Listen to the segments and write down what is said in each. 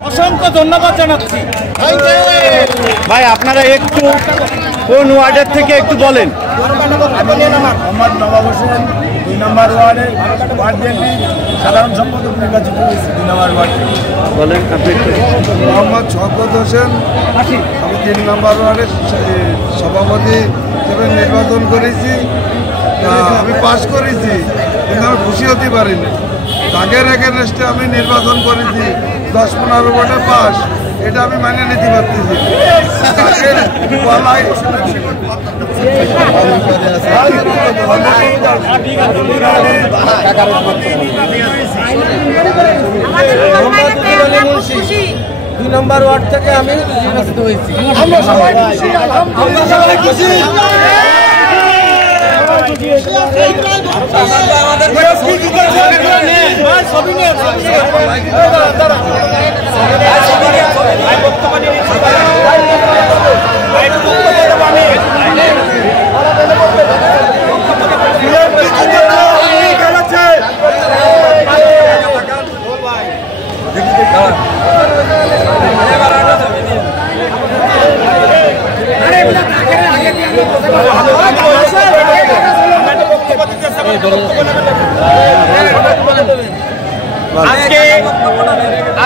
অসংখ্য ধন্যবাদ জানাচ্ছি। ভাই আপনারা একটু কোন ওয়ার্ডের থেকে একটু বলেন। মোহাম্মদ নবাব হোসেন 2 নম্বর ওয়ার্ডের ওয়ার্ড বিএনপি সাধারণ সম্পাদক নির্বাচিত হয়েছে 2 নম্বর ওয়ার্ড বলেন আপনি। মোহাম্মদ শওকত হোসেন, আমি 3 নম্বর ওয়ার্ডের সভাপতি হিসেবে নির্বাচন করেছি। আমি পাস করেছি কিন্তু আমি খুশি হতে পারিনি। আগের এগেনস্টে আমি নির্বাচন করেছি 10-15 ভোটে পাস, এটা আমি মানে নিতে পারতেছি। দুই নম্বর ওয়ার্ড থেকে আমি নির্বাচিত হয়েছি।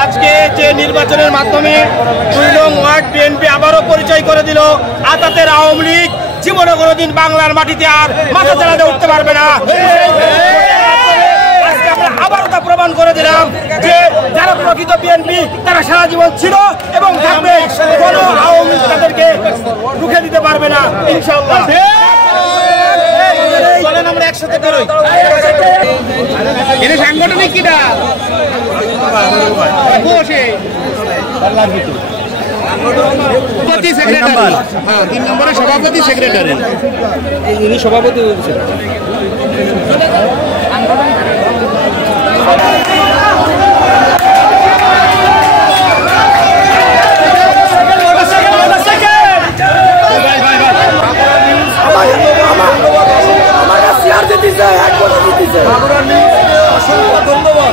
আজকে যে নির্বাচনের মাধ্যমে 2 নং ওয়ার্ড বিএনপি আবারও পরিচয় করে দিল আতাতের আওয়ামী লীগ জীবনে কোনোদিন বাংলার মাটিতে আর মাথা চালাতে উঠতে পারবে না। আজকে আমরা আবারও তা প্রমাণ করে দিলাম যে যারা প্রকৃত বিএনপি তারা সারা জীবন ছিল এবং থাকবে। কোনো আওয়ামী লীগ তাদেরকে রুখে দিতে পারবে না ইনশাআল্লাহ। আমরা একসাথে বেরোই। এটা সাংগঠনিক কিটা সেক্রেটারি, হ্যাঁ 3 নম্বরের সভাপতি সেক্রেটারি, ইনি সভাপতি হয়েছে। ধন্যবাদ।